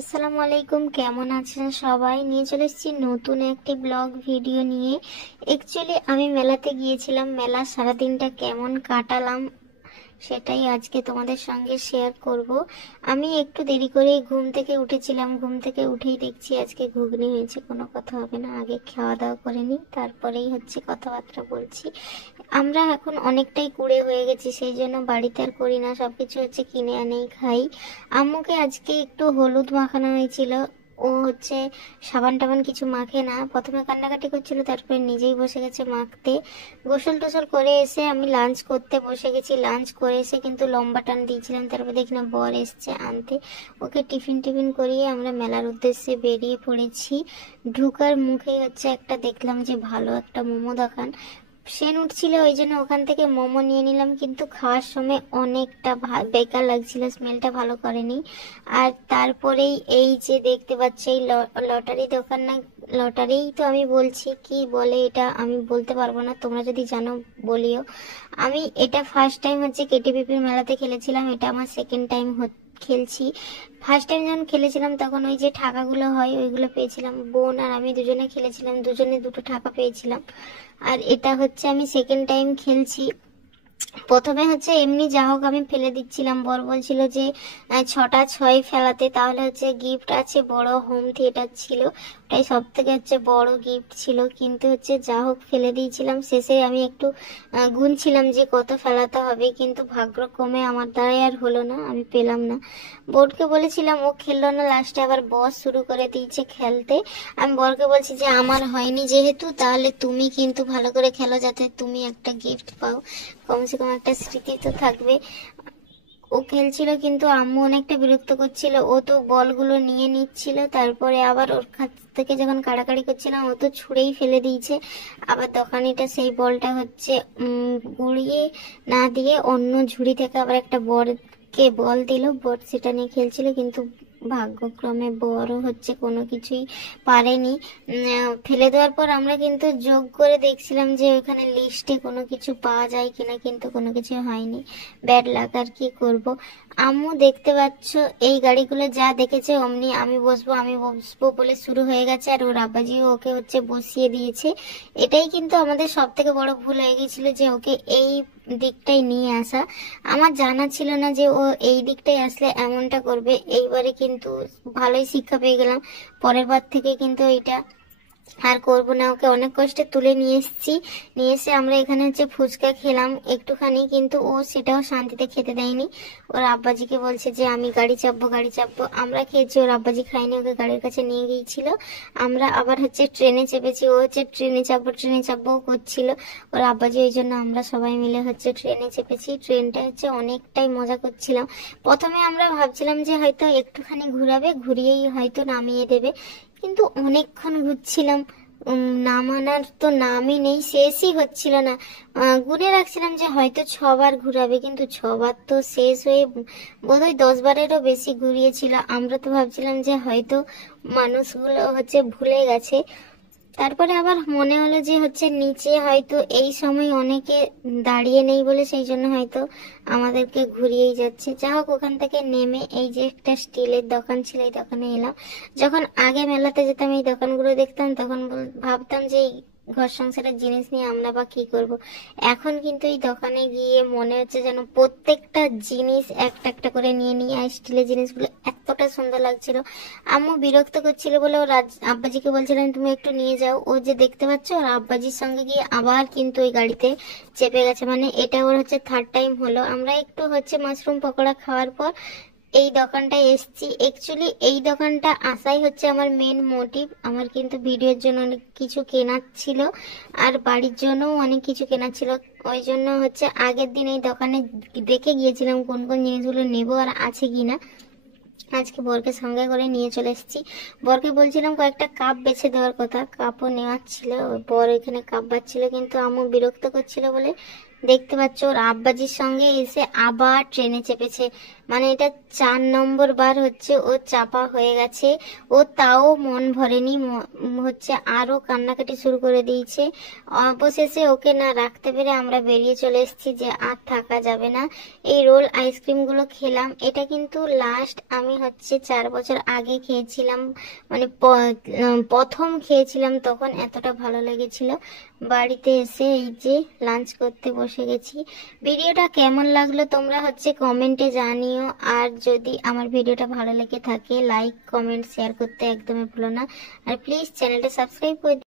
আসসালামু আলাইকুম, কেমন আছেন সবাই? নিয়ে চলে এসেছি নতুন একটি ব্লগ ভিডিও নিয়ে। অ্যাকচুয়ালি আমি মেলাতে গিয়েছিলাম, মেলা সারাদিনটা কেমন কাটালাম সেটাই আজকে তোমাদের সঙ্গে শেয়ার করব। আমি একটু দেরি করে ঘুম থেকে উঠেছিলাম, ঘুম থেকে উঠেই দেখছি আজকে ঘুগনি হয়েছে। কোনো কথা হবে না, আগে খাওয়া দাওয়া করে নিই, তারপরেই হচ্ছে কথাবার্তা বলছি। আমরা এখন অনেকটাই কুড়ে হয়ে গেছি, সেই জন্য বাড়িতে আর করি না, সবকিছু হচ্ছে কিনে আনেই খাই। আম্মুকে আজকে একটু হলুদ মাখানো হয়েছিল। ও হচ্ছে সাবান টাবান কিছু মাখে না, প্রথমে কান্নাকাটি করছিল, তারপরে নিজেই বসে গেছে মাখতে। গোসল টোসল করে এসে আমি লাঞ্চ করতে বসে গেছি। লাঞ্চ করে এসে কিন্তু লম্বা টান দিয়েছিলাম, তারপর দেখি না বর এসছে আনতে। ওকে টিফিন টিফিন করিয়ে আমরা মেলার উদ্দেশ্যে বেরিয়ে পড়েছি। ঢুকার মুখেই হচ্ছে একটা দেখলাম যে ভালো একটা মোমো দোকান, সেন উঠছিল, ওই জন্য ওখান থেকে মোমো নিয়ে নিলাম। কিন্তু খাওয়ার সময় অনেকটা বেকার লাগছিল, স্মেলটা ভালো করেনি। আর তারপরেই এই যে দেখতে পাচ্ছি এই লটারি দোকান, না লটারিই তো আমি বলছি, কি বলে এটা আমি বলতে পারবো না, তোমরা যদি জানো বলিও। আমি এটা ফার্স্ট টাইম হচ্ছে কেটিপিপির মেলাতে খেলেছিলাম, এটা আমার সেকেন্ড টাইম খেলছি। ফার্স্ট টাইম যখন খেলেছিলাম তখন ওই যে টাকাগুলো হয় ওইগুলো পেয়েছিলাম, বোন আর আমি দুজনে খেলেছিলাম, দুজনে দুটো টাকা পেয়েছিলাম। আর এটা হচ্ছে আমি সেকেন্ড টাইম খেলছি। প্রথমে হচ্ছে এমনি যা হোক আমি ফেলে দিচ্ছিলাম, বর বলছিল যে 6টা 6 ফেলাতে, তাহলে হচ্ছে গিফট আছে, বড় হোম থিয়েটার ছিল, ওটাই সব থেকে হচ্ছে বড় গিফট ছিল। কিন্তু হচ্ছে যা হোক ফেলে দিয়েছিলাম। শেষে আমি একটু গুনছিলাম যে কত ফেলাতে হবে, কিন্তু ভাগ্যক্রমে আমার দ্বারাই আর হলো না, আমি পেলাম না। বোর্ডকে বলেছিলাম, ও খেললো না, লাস্টে আবার বস শুরু করে দিয়েছে খেলতে। আমি বরকে বলছি যে আমার হয়নি যেহেতু, তাহলে তুমি কিন্তু ভালো করে খেলো যাতে তুমি একটা গিফট পাও, কমসে কম একটা স্মৃতি তো থাকবে। ও খেলছিল কিন্তু আম্মু অনেকটা বিরক্ত করছিল, ও তো বলগুলো নিয়ে নিচ্ছিল, তারপরে আবার ওর কাছ থেকে যখন কাড়াকাড়ি করছিলাম ও তো ছুঁড়েই ফেলে দিয়েছে। আবার দোকানিটা সেই বলটা হচ্ছে গুড়িয়ে না দিয়ে অন্য ঝুড়ি থেকে আবার একটা বরকে বল দিল, বর সেটা নিয়ে খেলছিল, কিন্তু ভাগ্যক্রমে বড় হচ্ছে কোনো কিছুই পারেনি। ফেলে দেওয়ার পর আমরা কিন্তু যোগ করে দেখছিলাম যে ওখানে লিস্টে কোনো কিছু পাওয়া যায় কিনা, কিন্তু কোনো কিছু হয়নি। ব্যাড লাক, আর কি করব। আম্মু দেখতে পাচ্ছ এই গাড়িগুলো যা দেখেছে অমনি আমি বসবো আমি বসবো বলে শুরু হয়ে গেছে, আর ওর আব্বাজিও ওকে হচ্ছে বসিয়ে দিয়েছে। এটাই কিন্তু আমাদের সব থেকে বড় ভুল হয়ে গেছিল, যে ওকে এই দিকটাই নিয়ে আসা। আমার জানা ছিল না যে ও এই দিকটাই আসলে এমনটা করবে। এইবারে কিন্তু ভালোই শিক্ষা পেয়ে গেলাম, পরের বার থেকে কিন্তু এটা আর করবো না। ওকে অনেক কষ্টে তুলে নিয়ে এসেছি, নিয়ে এসে আমরা এখানে হচ্ছে ফুচকা খেলাম একটুখানি, কিন্তু ও সেটাও শান্তিতে খেতে দেয়নি। ওর আব্বাজিকে বলছে যে আমি গাড়ি চাপবো গাড়ি চাপবো। আমরা খেয়েছি, ওর আব্বাজি খাইনি, ওকে গাড়ির কাছে নিয়ে গিয়েছিল। আমরা আবার হচ্ছে ট্রেনে চেপেছি, ও হচ্ছে ট্রেনে চাপবো করছিল। ওর আব্বাজি, ওই জন্য আমরা সবাই মিলে হচ্ছে ট্রেনে চেপেছি। ট্রেনটা হচ্ছে অনেকটাই মজা করছিলাম। প্রথমে আমরা ভাবছিলাম যে হয়তো একটুখানি ঘুরাবে, ঘুরিয়েই হয়তো নামিয়ে দেবে, কিন্তু অনেকক্ষণ ঘুরছিলাম, নামানোর তো নামই নেই, শেষই হচ্ছিল না। গুনে রাখছিলাম যে হয়তো 6বার ঘুরাবে, কিন্তু 6বার তো শেষ হয়ে বোধহয় 10বারেরও বেশি ঘুরিয়েছিল। আমরা তো ভাবছিলাম যে হয়তো মানুষগুলো হচ্ছে ভুলে গেছে। তারপরে আবার মনে হলো যে হচ্ছে নিচে হয়তো এই সময় অনেকে দাঁড়িয়ে নেই বলে সেই জন্য হয়তো আমাদেরকে ঘুরিয়েই যাচ্ছে। যা হোক ওখান থেকে নেমে এই যে একটা স্টিলের দোকান ছিল, এই দোকানে এলাম। যখন আগে মেলাতে যেতাম এই দোকানগুলো দেখতাম তখন ভাবতাম যে এই ঘর সংসারের জিনিস নিয়ে আমরা বা কি করব। এখন কিন্তু এই দোকানে গিয়ে মনে হচ্ছে যেন প্রত্যেকটা জিনিস একটা একটা করে নিয়ে নিয়ে, আর স্টিলের জিনিসগুলো এতটা সুন্দর লাগছিল। আম্মু বিরক্ত করছিল বলে ওর আব্বাজিকে বলছিলাম তুমি একটু নিয়ে যাও। ও যে দেখতে পাচ্ছ ওর আব্বাজির সঙ্গে গিয়ে আবার কিন্তু ওই গাড়িতে চেপে গেছে, মানে এটা ওর হচ্ছে থার্ড টাইম হলো। আমরা একটু হচ্ছে মাশরুম পকোড়া খাওয়ার পর এই দোকানটায় এসেছি। অ্যাকচুয়ালি এই দোকানটা আসাই হচ্ছে আমার মেন মোটিভ। আমার কিন্তু ভিডিওর জন্য অনেক কিছু কেনার ছিল, আর বাড়ির জন্যও অনেক কিছু কেনার ছিল। ওই জন্য হচ্ছে আগের দিন এই দোকানে দেখে গিয়েছিলাম কোন কোন জিনিসগুলো নেবো আর আছে কিনা। আজকে বরকে সঙ্গে করে নিয়ে চলে এসেছি। বরকে বলছিলাম কয়েকটা কাপ বেছে দেওয়ার কথা, কাপও নেওয়ার ছিল, বর এখানে কাপ বাচ্ছিল, কিন্তু আম্মু বিরক্ত করছিল বলে দেখতে পাচ্ছ ওর আব্বাজির সঙ্গে এসে আবার ট্রেনে চেপেছে। মানে এটা 4 নম্বর বার হচ্ছে ও চাপা হয়ে গেছে। ও তাও মন ভরেনি, হচ্ছে আরো কান্নাকাটি শুরু করে দিয়েছে। অবশেষে ওকে না রাখতে পেরে আমরা বেরিয়ে চলে এসেছি যে আর থাকা যাবে না। এই রোল আইসক্রিম গুলো খেলাম। এটা কিন্তু লাস্ট আমি হচ্ছে 4 বছর আগে খেয়েছিলাম, মানে প্রথম খেয়েছিলাম, তখন এতটা ভালো লেগেছিল। বাড়িতে এসে এই যে লাঞ্চ করতে বসে গেছি। ভিডিওটা কেমন লাগলো তোমরা হচ্ছে কমেন্টে জানিও। আর যদি আমার ভিডিওটা ভালো লেগে থাকে লাইক কমেন্ট শেয়ার করতে একদমই ভুলো না। আর প্লিজ চ্যানেলটা সাবস্ক্রাইব করে